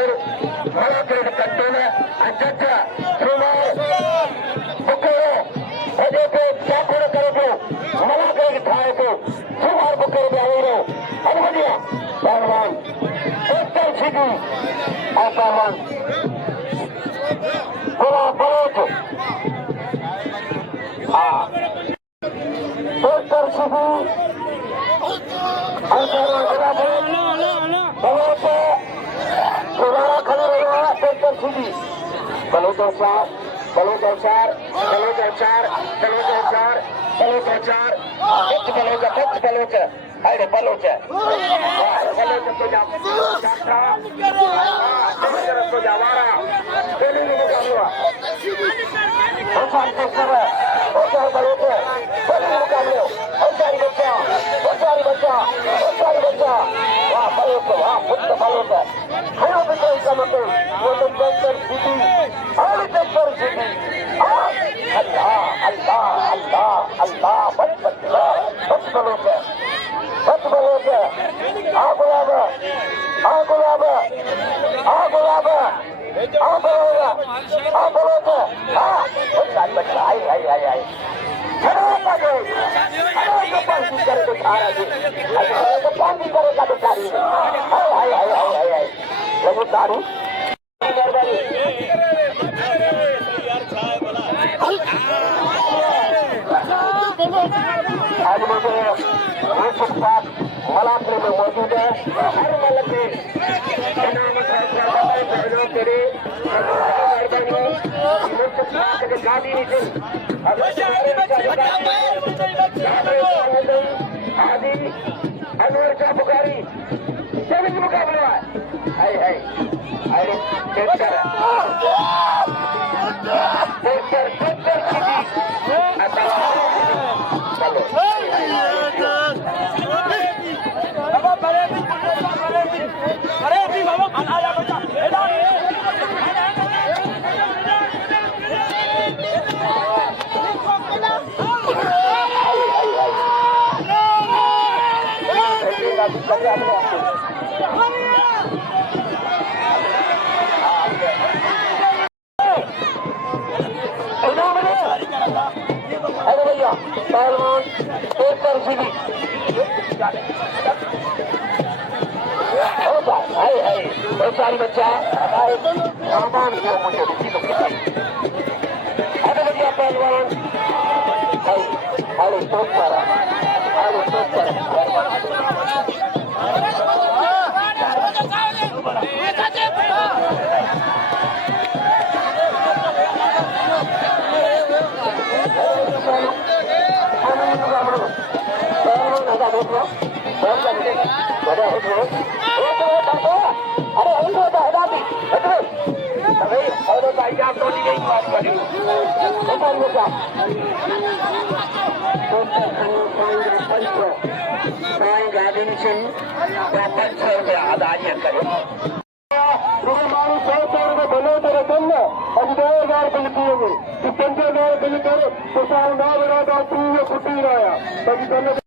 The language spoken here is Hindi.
Bukur, Malakir Kantona, and Jaja, Sumar, Bukur, Adepo, Chakura Karato, Malakir Taiko, Sumar Bukur Bahiro, Almadia, Barman, Western City, Asaman, Bola Baloto, Western City, Asaman, Baloto, Surara Kalera, Western City, Baloto Shah, Baloto Shah, Baloto Shah, Baloto Shah, Baloto Shah, Baloto, Baloto, Haydi Baloto, Baloto Sojam, Shah, Baloto Sojamara, Baloto Sojamara, Hasan Kasara, Hasan Baloto, Baloto Kamil, Hasan Bacha, Hasan Bacha, Hasan Bacha, Wah Baloto, Wah Putta Baloto, Hayo Betul Kamatul, Wonton Western City, Ali Western City, Allah, Allah, Allah, Allah, Bat Baloto, Bat Baloto, Agulaba, Agulaba, Agulaba, Agulaba, Agulaba, Hasan Bacha, ay. Kenapa deh? Ada kepanti dari utara sih. Ada kepanti dari utara. Hai. Lagu taru. आज मुझे एक साथ मलापुर में मौजूद है हर मलक के नाम करे गाड़ी निकल आदि अनवर का बुखारी सभी मुकाबला है अरे ट्रैक्टर पहलवान पेपर सीधी बेचारी बच्चा सामान को मुझे रुचि तो बढ़िया पहलवान अरे तो